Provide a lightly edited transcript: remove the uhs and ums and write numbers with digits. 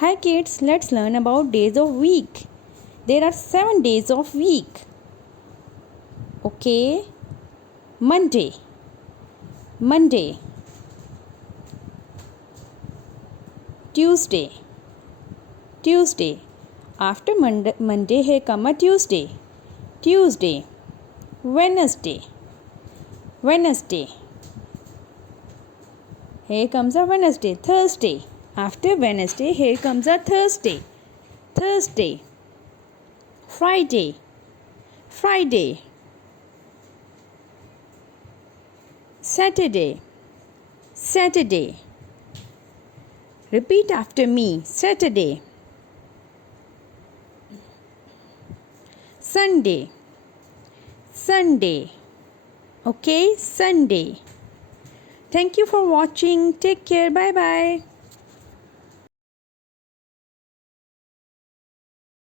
Hi kids, let's learn about days of week. There are 7 days of week. Okay. Monday. Monday. Tuesday. Tuesday. After Monday here come a Tuesday. Tuesday. Wednesday. Wednesday. Here comes a Wednesday. Thursday. After Wednesday here comes a Thursday. Thursday. Friday. Friday. Saturday. Saturday. Repeat after me. Saturday. Sunday. Sunday. Okay, Sunday. Thank you for watching. Take care. Bye bye.